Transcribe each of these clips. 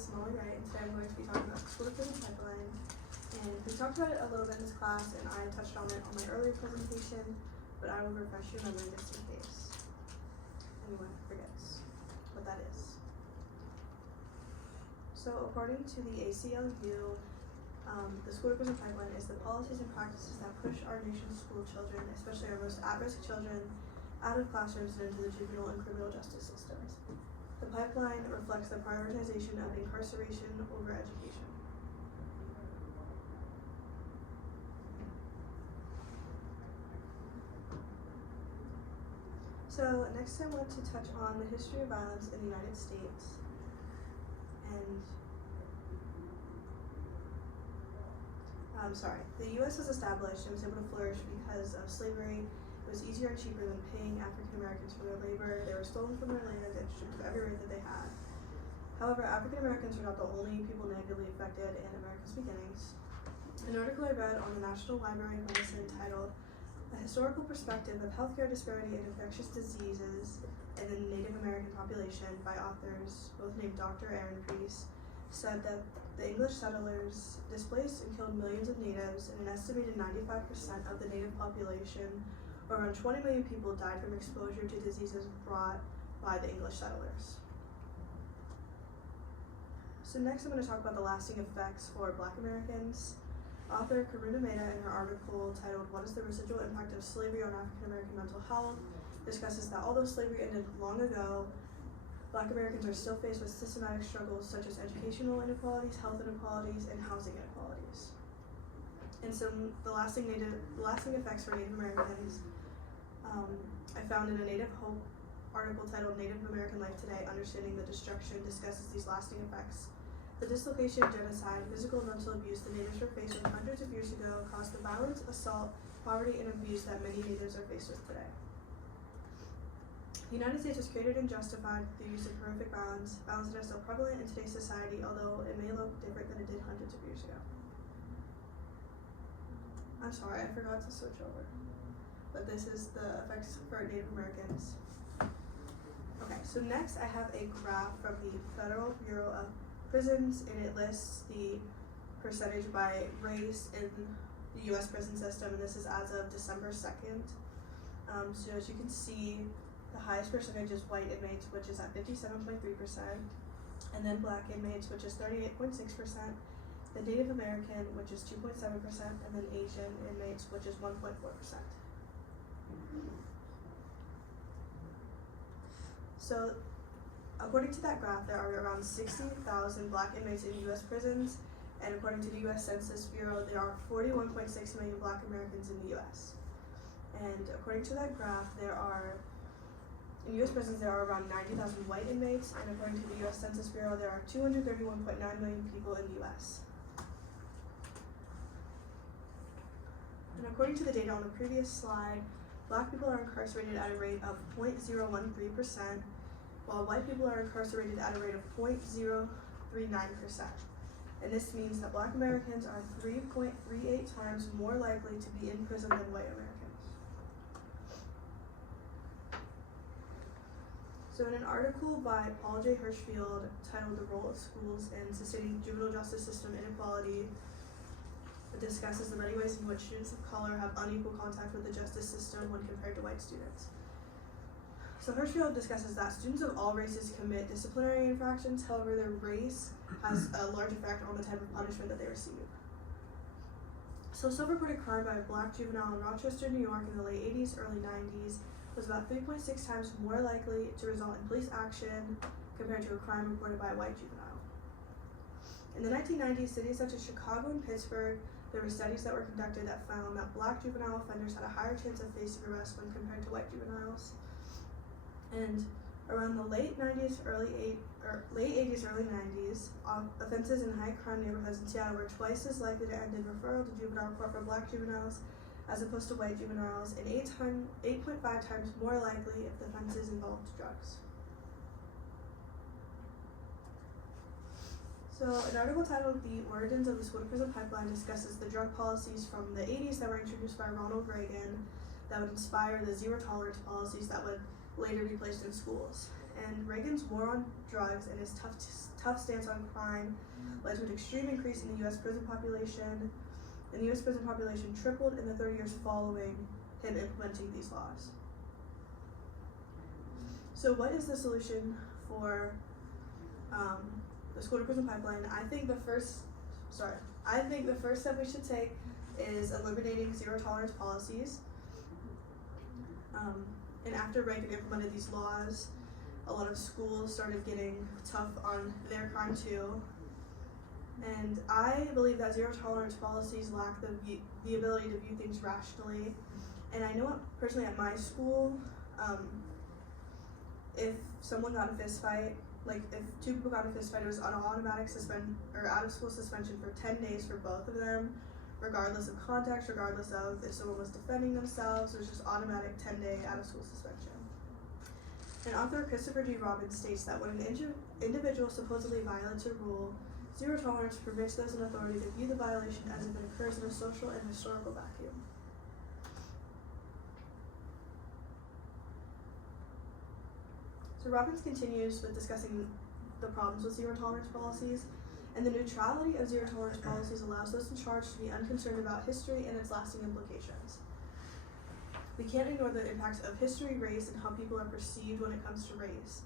is Molly Wright, and today I'm going to be talking about the school to prison pipeline. And we talked about it a little bit in this class, and I touched on it on my earlier presentation, but I will refresh your memory just in case anyone forgets what that is. So according to the ACLU, the school to prison pipeline is the policies and practices that push our nation's school children, especially our most at-risk children, out of classrooms and into the juvenile and criminal justice systems. The pipeline reflects the prioritization of incarceration over education. So next I want to touch on the history of violence in the United States. And the U.S. was established and was able to flourish because of slavery. It was easier and cheaper than paying African Americans for their labor. They were stolen from their land and stripped of every right that they had. However, African Americans were not the only people negatively affected in America's beginnings. An article I read on the National Library of Medicine titled "A Historical Perspective of Healthcare Disparity and Infectious Diseases in the Native American Population" by authors both named Dr. Aaron Priest said that the English settlers displaced and killed millions of natives, and an estimated 95% of the native population, or around 20 million people, died from exposure to diseases brought by the English settlers. So next I'm going to talk about the lasting effects for Black Americans. Author Karuna Mehta, in her article titled "What is the Residual Impact of Slavery on African American Mental Health?" discusses that although slavery ended long ago, Black Americans are still faced with systematic struggles such as educational inequalities, health inequalities, and housing inequalities. And the lasting effects for Native Americans, I found in a Native Hope article titled "Native American Life Today: Understanding the Destruction" discusses these lasting effects. The dislocation, genocide, physical and mental abuse the natives were faced with hundreds of years ago caused the violence, assault, poverty, and abuse that many natives are faced with today. The United States was created and justified through the use of horrific violence that are still prevalent in today's society, although it may look different than it did hundreds of years ago. I'm sorry, I forgot to switch over. But this is the effects for Native Americans. Okay, so next I have a graph from the Federal Bureau of Prisons, and it lists the percentage by race in the U.S. prison system, and this is as of December 2nd. So as you can see, the highest percentage is white inmates, which is at 57.3%, and then Black inmates, which is 38.6%, the Native American, which is 2.7%, and then Asian inmates, which is 1.4%. So, according to that graph, there are around 60,000 Black inmates in U.S. prisons, and according to the U.S. Census Bureau, there are 41.6 million Black Americans in the U.S. And according to that graph, in U.S. prisons, there are around 90,000 white inmates, and according to the U.S. Census Bureau, there are 231.9 million people in the U.S. And according to the data on the previous slide, Black people are incarcerated at a rate of 0.013%, while white people are incarcerated at a rate of 0.039%. And this means that Black Americans are 3.38 times more likely to be in prison than white Americans. So in an article by Paul J. Hirschfield titled "The Role of Schools in Sustaining Juvenile Justice System Inequality," it discusses the many ways in which students of color have unequal contact with the justice system when compared to white students. So Hirschfield discusses that students of all races commit disciplinary infractions, however their race has a large effect on the type of punishment that they receive. So self-reported crime by a Black juvenile in Rochester, New York in the late 80s, early 90s was about 3.6 times more likely to result in police action compared to a crime reported by a white juvenile. In the 1990s, cities such as Chicago and Pittsburgh, there were studies that were conducted that found that Black juvenile offenders had a higher chance of facing arrest when compared to white juveniles. And around the late 80s, early 90s, offenses in high crime neighborhoods in Seattle were twice as likely to end in referral to juvenile court for Black juveniles as opposed to white juveniles, and 8.5 times more likely if the offenses involved drugs. So an article titled "The Origins of the School to Prison Pipeline" discusses the drug policies from the 80s that were introduced by Ronald Reagan that would inspire the zero tolerance policies that would later be placed in schools. and Reagan's war on drugs and his tough stance on crime led to an extreme increase in the U.S. prison population, and the U.S. prison population tripled in the 30 years following him implementing these laws. So what is the solution for the school to prison pipeline? I think the first step we should take is eliminating zero tolerance policies. And after Reagan implemented these laws, a lot of schools started getting tough on their crime too. And I believe that zero tolerance policies lack the ability to view things rationally. And I know personally at my school, if someone got a fist fight, like if two people got a fist fight, it was an automatic out of school suspension for 10 days for both of them, regardless of context, regardless of if someone was defending themselves. It was just automatic 10-day out of school suspension. And author Christopher G. Robin states that when an individual supposedly violates a rule, zero tolerance permits those in authority to view the violation as if it occurs in a social and historical vacuum. So Robbins continues with discussing the problems with zero tolerance policies, and the neutrality of zero tolerance policies allows those in charge to be unconcerned about history and its lasting implications. We can't ignore the impacts of history, race, and how people are perceived when it comes to race.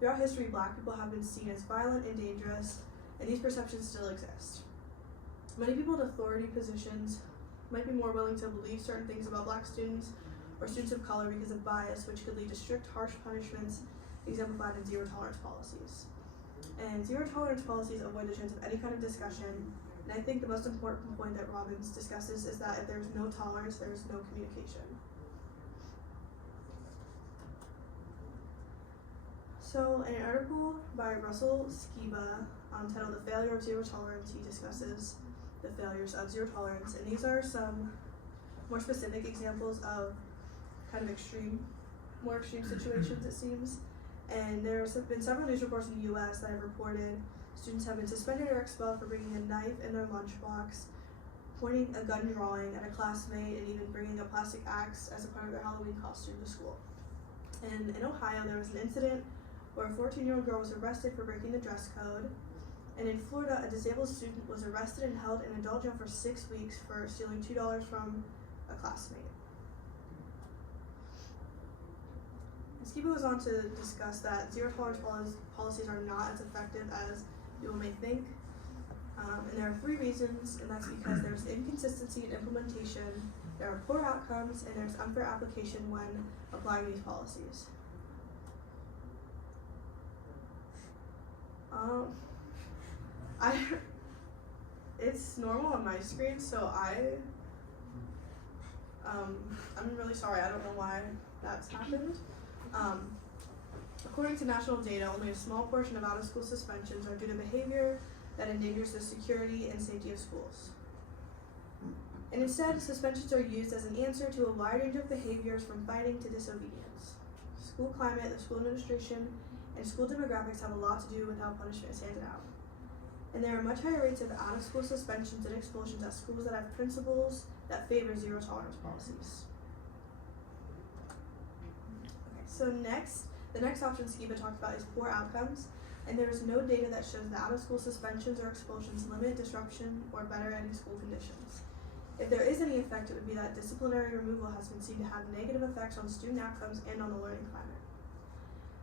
Throughout history, Black people have been seen as violent and dangerous, and these perceptions still exist. Many people in authority positions might be more willing to believe certain things about Black students or students of color because of bias, which could lead to strict, harsh punishments exemplified in zero tolerance policies. And zero tolerance policies avoid the chance of any kind of discussion, and I think the most important point that Robbins discusses is that if there's no tolerance, there's no communication. So in an article by Russell Skiba titled "The Failure of Zero Tolerance," he discusses the failures of zero tolerance, and these are some more specific examples of kind of more extreme situations, it seems. And there's been several news reports in the U.S. that have reported students have been suspended or expelled for bringing a knife in their lunchbox, pointing a gun drawing at a classmate, and even bringing a plastic axe as a part of their Halloween costume to school. And in Ohio, there was an incident where a 14-year-old girl was arrested for breaking the dress code. And in Florida, a disabled student was arrested and held in adult jail for 6 weeks for stealing $2 from a classmate. Skiba goes on to discuss that zero tolerance policies are not as effective as people may think. And there are 3 reasons, and that's because there's inconsistency in implementation, there are poor outcomes, and there's unfair application when applying these policies. It's normal on my screen, so I'm really sorry, I don't know why that's happened. According to national data, only a small portion of out-of-school suspensions are due to behavior that endangers the security and safety of schools. And instead, suspensions are used as an answer to a wide range of behaviors from fighting to disobedience. School climate, the school administration, and school demographics have a lot to do with how punishment is handed out. And there are much higher rates of out-of-school suspensions and expulsions at schools that have principles that favor zero tolerance policies. So the next option Skiba talked about is poor outcomes, and there is no data that shows that out-of-school suspensions or expulsions limit disruption or better any school conditions. If there is any effect, it would be that disciplinary removal has been seen to have negative effects on student outcomes and on the learning climate.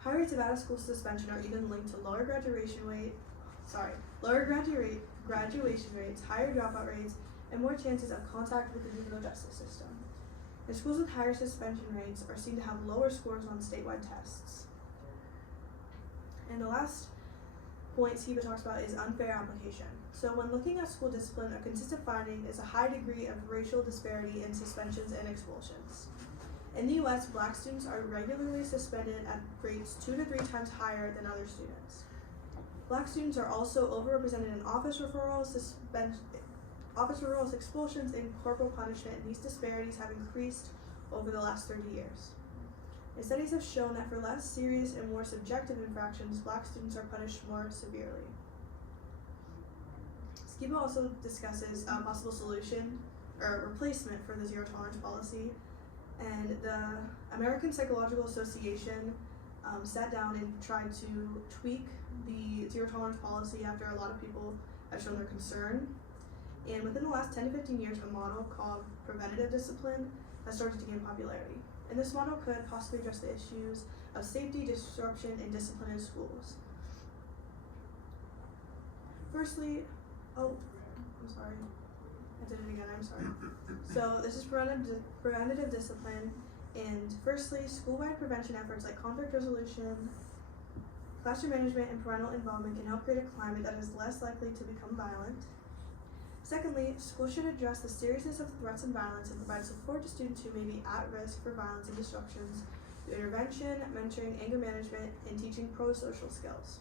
High rates of out-of-school suspension are even linked to lower graduation rates, higher dropout rates, and more chances of contact with the juvenile justice system. And schools with higher suspension rates are seen to have lower scores on statewide tests. And the last point Skiba talks about is unfair application. So when looking at school discipline, a consistent finding is a high degree of racial disparity in suspensions and expulsions. In the U.S., Black students are regularly suspended at rates 2 to 3 times higher than other students. Black students are also overrepresented in office referrals, expulsions, and corporal punishment, and these disparities have increased over the last 30 years. And studies have shown that for less serious and more subjective infractions, Black students are punished more severely. Skiba also discusses a possible solution or replacement for the zero tolerance policy, and the American Psychological Association sat down and tried to tweak the zero tolerance policy after a lot of people have shown their concern. And within the last 10 to 15 years, a model called preventative discipline has started to gain popularity. And this model could possibly address the issues of safety, disruption, and discipline in schools. Firstly, I'm sorry. I did it again, I'm sorry. So this is preventative discipline. And firstly, school-wide prevention efforts like conflict resolution, classroom management, and parental involvement can help create a climate that is less likely to become violent. Secondly, schools should address the seriousness of threats and violence and provide support to students who may be at risk for violence and disruptions through intervention, mentoring, anger management, and teaching pro-social skills.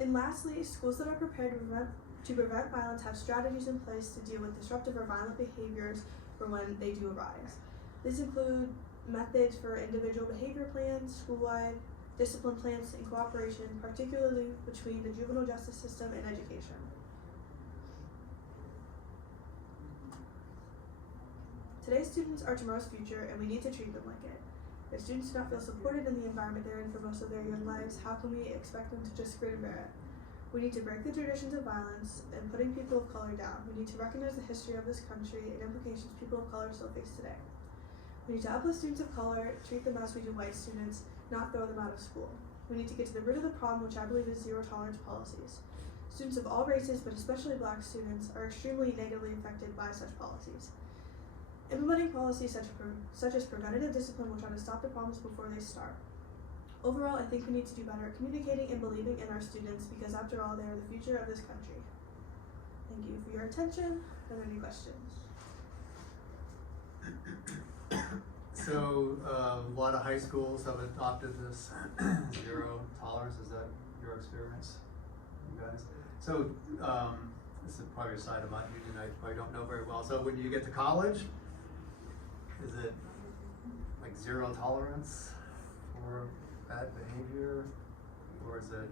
And lastly, schools that are prepared to prevent violence have strategies in place to deal with disruptive or violent behaviors for when they do arise. These include methods for individual behavior plans, school-wide discipline plans, and cooperation, particularly between the juvenile justice system and education. Today's students are tomorrow's future, and we need to treat them like it. If students do not feel supported in the environment they're in for most of their young lives, how can we expect them to just grin and bear it? We need to break the traditions of violence and putting people of color down. We need to recognize the history of this country and implications people of color still face today. We need to uplift students of color, treat them as we do white students, not throw them out of school. We need to get to the root of the problem, which I believe is zero tolerance policies. Students of all races, but especially Black students, are extremely negatively affected by such policies. Implementing policies such as preventative discipline will try to stop the problems before they start. Overall, I think we need to do better at communicating and believing in our students because after all, they are the future of this country. Thank you for your attention. Are there any questions? So a lot of high schools have adopted this zero tolerance. Is that your experience, you guys? So this is probably a side of Mount Union I probably don't know very well. So when you get to college, is it like zero tolerance for bad behavior, or is it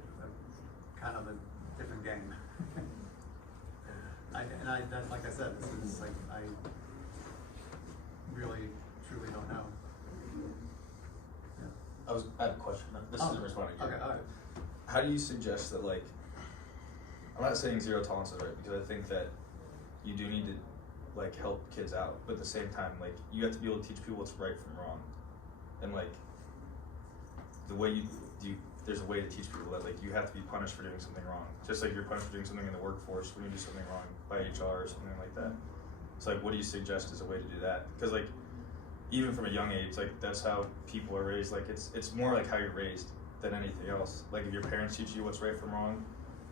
kind of a different game? Like I said, this is like I really truly don't know. Yeah. I have a question. This isn't responding to you. Okay, all right. How do you suggest that, like, I'm not saying zero tolerance is right, because I think that you do need to, like, help kids out, but at the same time, like, you have to be able to teach people what's right from wrong. And, like, the way there's a way to teach people that, like, you have to be punished for doing something wrong. Just like you're punished for doing something in the workforce when you do something wrong by HR or something like that. So, like, what do you suggest as a way to do that? Because, like, even from a young age, like, that's how people are raised. Like, it's more like how you're raised than anything else. Like, if your parents teach you what's right from wrong,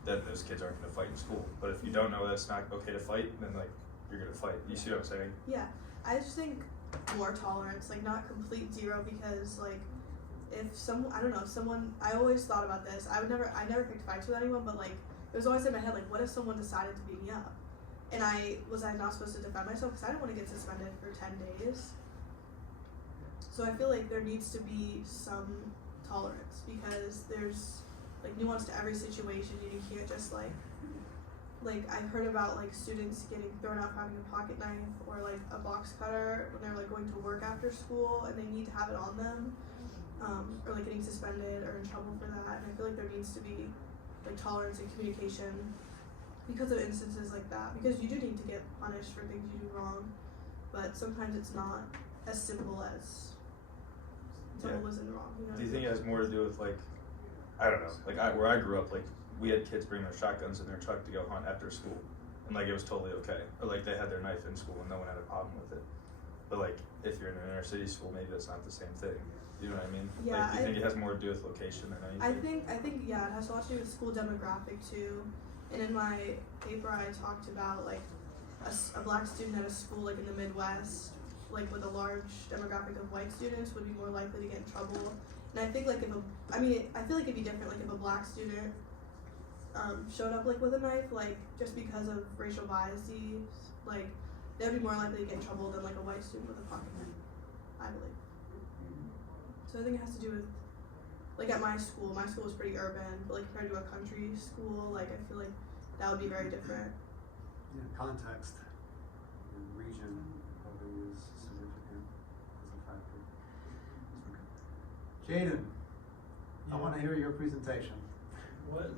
then those kids aren't going to fight in school. But if you don't know that it's not okay to fight, then, like, you're going to fight. You see what I'm saying? Yeah, I just think more tolerance, like, not complete zero, because, like, if someone, I always thought about this, I never picked fights with anyone, but, like, it was always in my head, like, what if someone decided to beat me up? And was I not supposed to defend myself? Because I didn't want to get suspended for 10 days. So I feel like there needs to be some tolerance, because there's, like, nuance to every situation. You can't just, like I've heard about, like, students getting thrown out for having a pocket knife or, like, a box cutter when they're, like, going to work after school and they need to have it on them, or, like, getting suspended or in trouble for that. And I feel like there needs to be, like, tolerance and communication because of instances like that, because you do need to get punished for things you do wrong, but sometimes it's not as simple as someone was in the wrong. You know? Do you think it has more to do with, like, I don't know, like, where I grew up, like, we had kids bring their shotguns in their truck to go hunt after school, and, like, it was totally okay. Or, like, they had their knife in school and no one had a problem with it. But, like, if you're in an inner city school, maybe that's not the same thing. You know what I mean? Yeah, like, do you think it has more to do with location than anything? I think yeah, it has a lot to do with school demographic too. And in my paper, I talked about, like, a Black student at a school, like, in the Midwest, like, with a large demographic of white students would be more likely to get in trouble. And I think, like, I feel like it'd be different, like, if a Black student showed up, like, with a knife, like, just because of racial biases, like, they would be more likely to get in trouble than, like, a white student with a pocket knife, I believe. So I think it has to do with, like, at my school was pretty urban, but, like, compared to a country school, like, I feel like that would be very different. Yeah, context and region probably is significant as a factor. Okay. Jaden. I wanna hear your presentation. What?